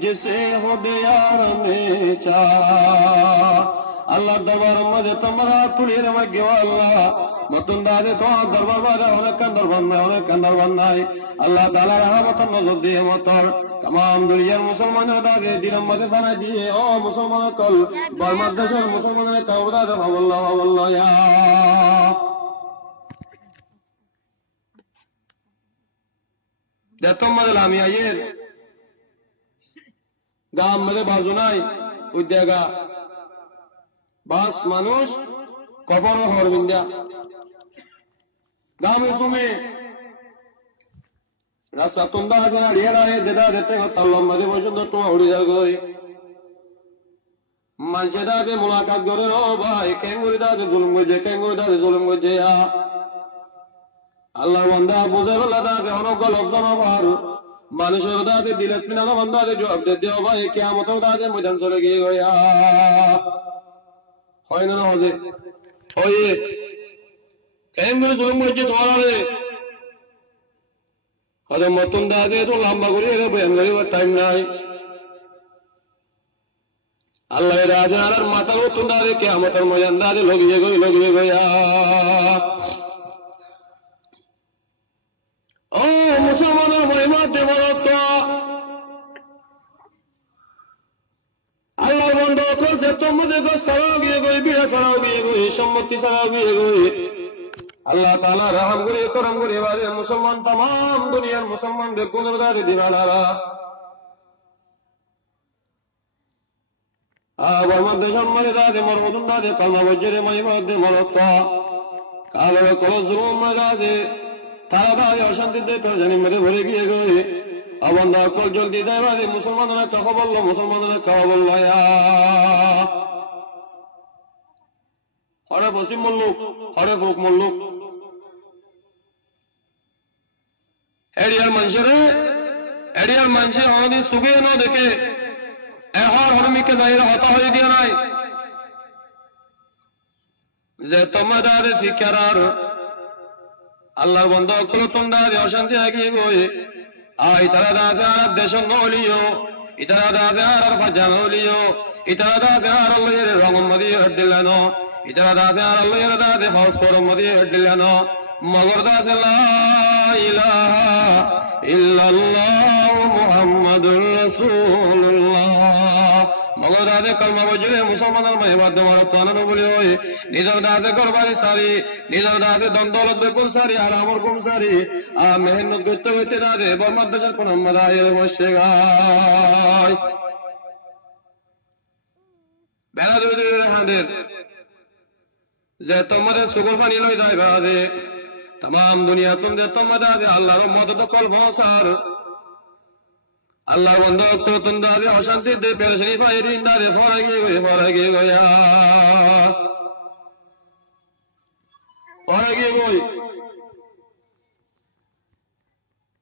जिसे खुद यार ने चा अल्लाह दरबार मजे तुम्हारा तुलिर मगे अल्लाह मतुंदादे तो दरबार बारे होने कंदर बनाई अल्लाह ताला रहमत नजर दिए मतोर तमाम दुनिया मुसलमान दादे दिलम मजे फना दिए ओ मुसलमान कल बर्मादेशर मुसलमान ने कौदा दे अल्लाह या देतम मजे लामी आये गाम मजे बाजू नाई उद्यागा बास मानुष कफर हरबिंदा गाम सुमे रास्ता तुंदा আছে না রিয়া রায় দেদা দেখতে তাল্লাম মাঝে পর্যন্ত তোমা উড়ি যাও গই মানুষে দাদে মুলাকাত করে ও ভাই কেঙ্গুরি দাদে জুলুম গজে আল্লাহ বান্দা বুঝে বলা দাদে অনগ্য লফজ না পার মানুষের দাদে দিলত মিনানো বান্দা দে জবাব দে দেও ভাই কিয়ামত দাদে ময়দান চলে গিয়ে গয়া হয় না হবে হয় কেঙ্গুরি জুলুম গজে তোমারে হযরত মতুন্দাদে তো লম্বা করে বয়ান করিবার টাইম নাই আল্লাহ রাজার মাথা মতুন্দাদে কিয়ামতের ময়দান দাদে লগিয়ে গয়া ও মুসলমানের মহিমা দেবরত আল্লাহর বন্ধ তো যে তোমাদের গো সারা গিয়ে গই বিয়া সারা গিয়ে গই সম্মতি সারা গিয়ে গই अल्लाह ताला रहम करे करम करे वाले मुसलमान तमाम दुनिया मुसलमान दे गुनरदार दिवालारा वरमद सम्मरे दादे मरमुदुन दादे कलमा वजरे महिमा दे मरत्ता काले कलो जुलुम दादे तारा दादे अशांति दे तो जानी मेरे भरे गए गए अबंदा को जल्दी दे वाले मुसलमानों ने कहो या हरे पश्चिम मुल्लुक हरे फोक मुल्लुक एडियल मंशे हमारी सुबह न देखे एहर हरमी के दायरा होता हो दिया नाई जे तुम्हें दादे फिक्रार अल्लाह बंदो कुल तुम दादे अशांति आगे गोए इतरा दादे आर देश नोलियो इतरा दादे आर फजान नोलियो इतरा दादे आर अल्लाह रंग मदी हड्डिलानो इतरा दादे आर अल्लाह दादे हौसर मदी हड्डिलानो मगर दादे ला इलाहा इल्लल्लाह मुहम्मदुर रसूलुल्लाह मगर दादे कलमा वजरे मुसलमानर महिमा दमार तानन बोले होय निदर दादे गरबारी सारी निदर दादे दंदौलत बेकुल सारी आरामर कुम सारी आ मेहनत करते होते दादे बरमादेशर कोन मदायर मशगाय बेला दुदे हादेर जे तमरे सुगल पानी लई दाय दादे तमाम दुनिया तुम दे तुम दादे अल्लाहर मदद कल भौसार अल्लाह बंदो तो तुम दादे अशांति दे पेरेशानी फायरी दादे फरागे गया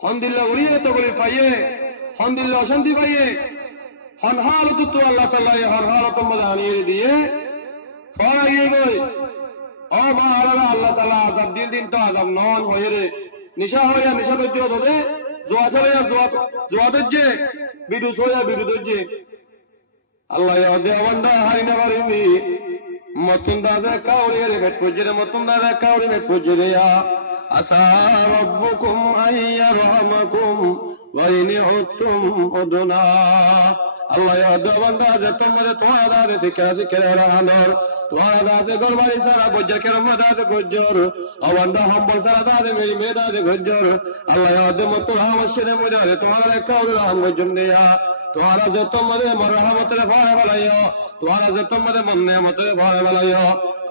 हन दिल्ला उड़िए तो बोली फाइए हन दिल्ला अशांति फाइए हन हाल तो अल्लाह ताला हर हाल तुम मदानी दिए फरागे गई अल्लाह ताला आजाब दिन तो आजाब नन होये निशा होया निशा तो जो दे जोआत होया जोआत जे बिदुस होया बिदुस जे अल्लाह या दे वंदा हारिना बारिमी मतुंदा दे कावरी रे फुजरे मतुंदा दे कावरी में फुजरे या असा रब्बुकुम अयरहमकुम व इन उतुम उदना अल्लाह या दे वंदा जे तुमरे तुम्हारा दे सिकरा रहनर तुम्हारा दादे गलबारी सारा बज्जा के रम्मा दादे गुज्जर अवंदा हम बसरा दादे मेरी मे दादे गुज्जर अल्लाह याद मत हामशने मुजारे तुम्हारा लेका और हम गुज्जनिया तुम्हारा जे तुमरे मरहमत रे फारे वालायो तुम्हारा जे तुमरे मन्ने मत रे फारे वालायो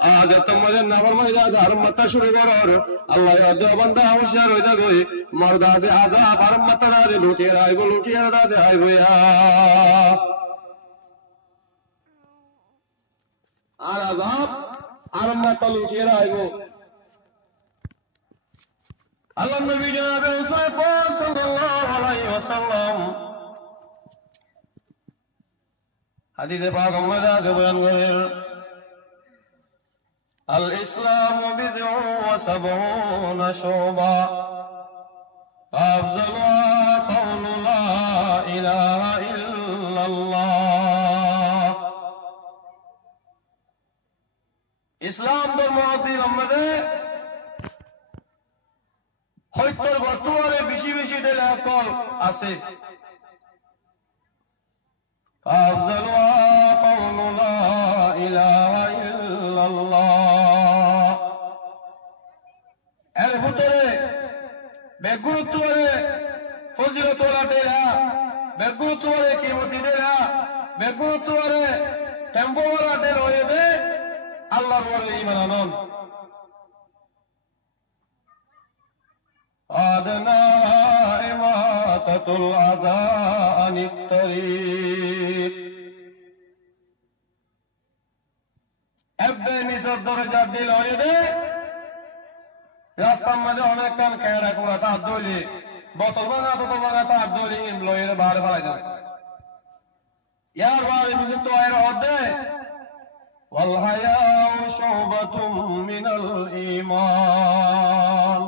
आज तुमरे नवर मैदा धर्म मत शुरू करो अल्लाह याद बंदा होशियार हो जा गई मर्दा से आजाब हरम मत दादे लुटिया दादे आइ गया আর আযাব আরম্ভ তল উঠিয়ে রাখবো আল্লাহ নবী জনাবে রাসূল পাক সাল্লাল্লাহু আলাইহি ওয়াসাল্লাম হাদিসে পাক আমরা বয়ান করেন আল ইসলামু বিদ'উ ওয়া সাবউনা শুবা আফযালুহা কাওলু লা ইলাহা ইল্লাল্লাহ। ইসলাম ধর্ম দিন আমাদের হত্যর বর্তমানে বেশি বেশি দিলে কল আছে। أفضلها قول لا إله إلا الله এর ভিতরে বেগুরুত্বরে ফজিলত ওরা দেরা বেগুরুত্বরে কিমতি দেরা বেগুরুত্বরে টেম্পো ওরা দের হয়ে দে আল্লাহর ওরে ঈমান আনন। আদনাহা ইমাতাতুল আযা আনিত তরিক নিজের দরজা দিল হয়ে দে রাস্তার মধ্যে অনেক কান কেড়া কুড়া তার দলি বোতল ভাঙা তার দলি লয়ে বাহারে ফেলাই দেয় ইয়ার বারে নিজে তো এর হদে ওয়াল হায়াউ শুবাতুম মিনাল ঈমান।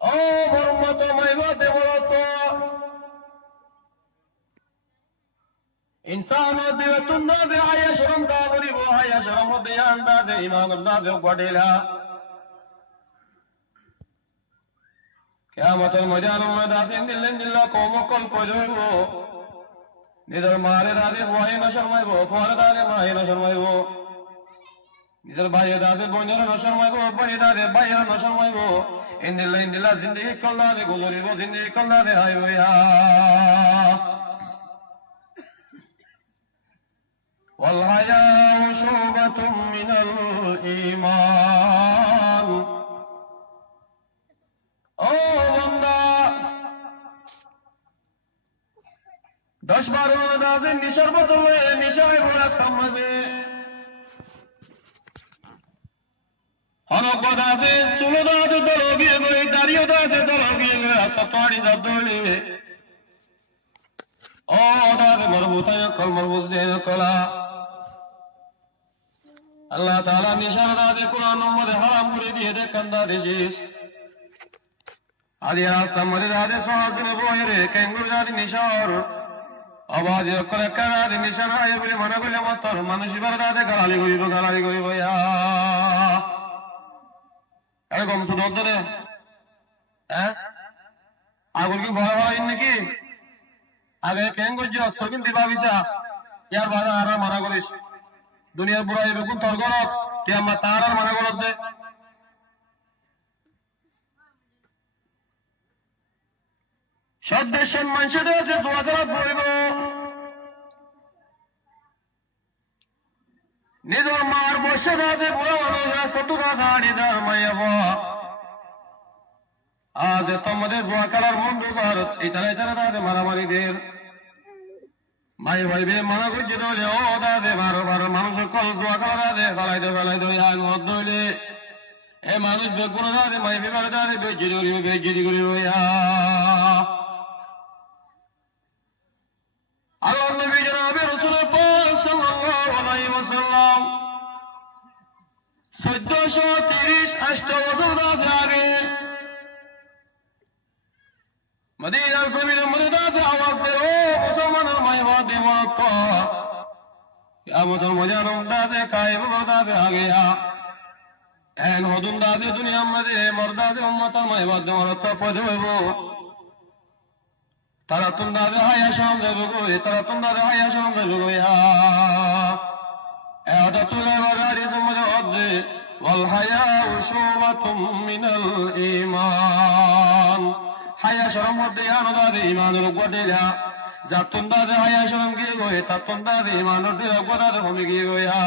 ও বরমত মাইবাতে বলতো ইনসান দিবে তুন্দাজে হায়া শরম তা করিব হায়া শরম দে আন্দাজে ঈমান আন্দাজে গড়িলা কিয়ামতের ময়দানের মধ্যে আফিন দিলেন দিল্লা কমকল পয়দইব নিজের মারে দাদে ভয় না শর্মাইব ফরে দাদে মায়ে না শর্মাইব নিজের ভাইয়ে দাদে বোনের না শর্মাইব ভাইয়ে দাদে ভাইয়ের না শর্মাইব ইন্দিল্লা জিন্দেগি কল্লাদে গুজরিব জিন্দেগি কল্লাদে হাইব ইয়া ওয়াল হায়াউ শুবাতুম মিনাল ঈমান। ও বান্দা 10-12 দাজে নিশার বোতল নিশায় ভরা খামাজে হনক দাজে সুলো দাজে দলবিয়ে গই দাঁড়িয়ে দাজে দলবিয়ে গই আসতাড়ি দাদলি ও দাজে মরবুতায় কল মরবুজে কলা আল্লাহ তাআলা নিশার দাজে কুরআন নম্বরে হারাম করে দিয়ে দে কান্দা দেশিস আদি রাস্তা মরে দাজে সহাজনে বইরে কেঙ্গুর দাজে নিশার আওয়াজ করে কানারে নিশান আয় বলে মনে করলে মতর মানুষ বারদাতে গালালি করিব ইয়া এরকম শুধু ধরে হ্যাঁ আগুন কি ভয় হয় নাকি আগে কেন গজ্জি অস্ত্র কিন্তু ভাবিসা ইয়ার বাধা আর মানা করিস দুনিয়ার বুড়াই বেগুন তোর গলত তুই আমার তার আর মানা গলত দে সব দেশের মানুষের আছে জোয়াজারাত বইব নিজের মার বসে আছে বুড়া মানুষ সতুরা দাঁড়িদার মাইয়াব আজ তোমাদের জোয়া খেলার বন্ধু ভারত ইতারা দাদে মারামারিদের মাই ভাইবে মানা করছে দলে ও দাদে বারো মানুষ কল জোয়া খেলা দাদে ফেলাই দে আইন মত দইলে এ মানুষ বেগুন দাদে মাই বিবার দাদে বেজিরি করিব আল্লাহ নবী জনাবে রাসূল পাক সাল্লাল্লাহু আলাইহি ওয়াসাল্লাম 1438 বছর আগে মদিনার জমিনের মধ্যে দাদে আওয়াজ বের ও মুসলমানের মাইবা দেওয়াত কিয়ামতের ময়দান দাদে কায়েম দাদে আগে এন হদুন দাদে দুনিয়ার মধ্যে মর্দাদে উম্মতের মাইবা দেওয়াত পদ হইব তারা তুন্দাদে হায়া শরম দেব গো তারা তুন্দাদে হায়া শরম দেব গো ইয়া এত তুলে বাড়ি সম্মত অদ্দে ওয়াল হায়াউ শুবাতুম মিনাল ঈমান। হায়া শরম মধ্যে আনদাদে ঈমানের গডেরা যা তুন্দাদে হায়া শরম গিয়ে গো তা তুন্দাদে ঈমানের দে গডাদে কমে গিয়ে গো ইয়া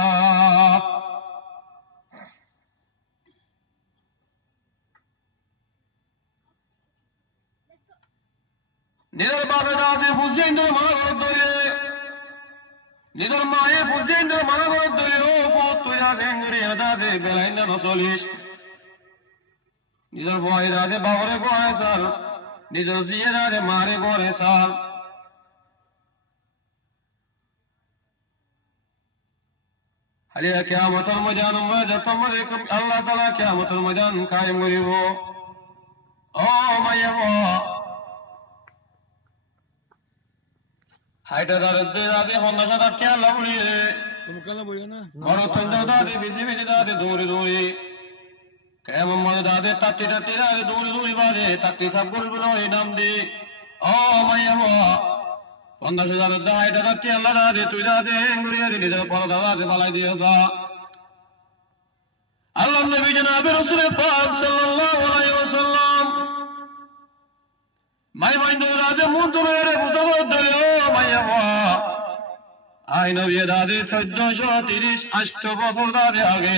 নিজের বাপে দাসে ফুজিয়েন্দ্র মানা ঘর ধরে নিজের মায়ে ফুজিয়েন্দ্র মানা ঘর ধরে ও ফত তুই ভেঙ্গরে দাদে বেলাইন না চলিস নিজের ভয় দাদে বাবরে গড়ে সাল নিজের জিয়ে দাদে মারে গড়ে সাল হালিয়া কিয়ামতের ময়দান মধ্যে তোমারে আল্লাহ তাআলা কিয়ামতের ময়দান কায়েম করিব ও মাইয়া হাইটা দাঁড়াতে দাঁড়ে 50,000 টাকা লাভ উড়িয়ে তুমি কালা বইও না বড় তন্দ দাঁড়ে বেশি বেশি দাঁড়ে দৌড়ে দৌড়ে কেমন মনে দাঁড়ে তাত্তি তাত্তি দাঁড়ে দৌড়ে দৌড়ে বাজে তাত্তি সব করবে এই নাম দি ও মাইয়া মা 50,000 হাইটা দাঁড়তে আল্লাহ দাঁড়ে তুই দাঁড়ে ঘুরিয়ে দিলি পর দাঁড়ে পালাই দিয়েছা আল্লাহ নবী জনাবে রাসূল পাক সাল্লাল্লাহু আলাইহি ওয়াসাল্লাম মাই বাইন্দু রাজে মুন্দরে বুঝো ধরে ও মাইয়া মা আই নবী দাদে 1430 বছর দাদে আগে